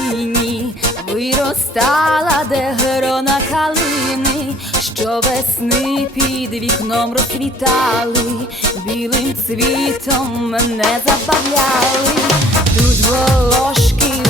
країні виростала, де грона калини, що весни під вікном розквітали, білим цвітом не забавляли, тут волошки.